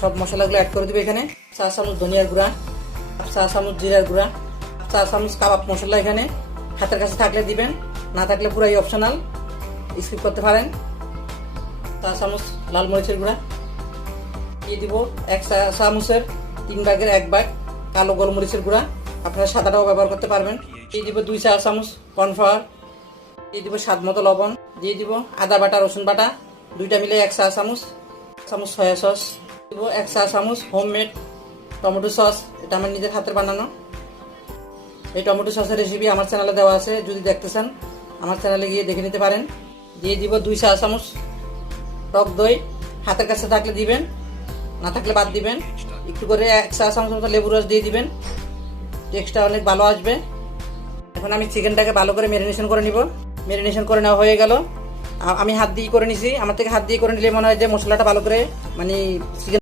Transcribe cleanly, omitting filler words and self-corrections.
সব মশলাগুলো অ্যাড করে দিবে এখানে। 4 চামচ ধনিয়ার গুঁড়া, 4 চামচ জিরার গুঁড়া, 4 চামচ কাবাব মশলা এখানে হাতের কাছে থাকলে দিবেন, না থাকলে পুরাই অপশনাল, স্কিপ করতে পারেন। 4 চামচ লাল মরিচের গুঁড়া দিয়ে দিব। 1 চামচের 3 ভাগের 1 ভাগ কালো গোলমরিচের গুঁড়া, আপনারা সাদাটাও ব্যবহার করতে পারবেন। দিয়ে দিব 2 চা চামচ কর্নফ্লাওয়ার, দিয়ে দিব স্বাদ মতো লবণ, দিয়ে দিব আদা বাটা রসুন বাটা দুইটা মিলে 1 চা চামচ, সয়া সস দিব, 1 চা চামচ হোমমেড টমেটো সস, এটা আমার নিজের হাতের বানানো। এই টমেটো সসের রেসিপি আমার চ্যানেলে দেওয়া আছে, যদি দেখতে চান আমার চ্যানেলে গিয়ে দেখে নিতে পারেন। দিয়ে দিব 2 চা চামচ টক দই, হাতের কাছে থাকলে দিবেন, না থাকলে বাদ দিবেন। একটু করে 1 চা চামচ মতো লেবু রস দিয়ে দিবেন, টেস্টটা অনেক ভালো আসবে। এখন আমি চিকেনটাকে ভালো করে ম্যারিনেশন করে নিব। ম্যারিনেশন করে নেওয়া হয়ে গেল। আমি হাত দিয়ে করে নিছি, আমার থেকে হাত দিয়ে করে নিলে মনে হয় যে মশলাটা ভালো করে মানে চিকেন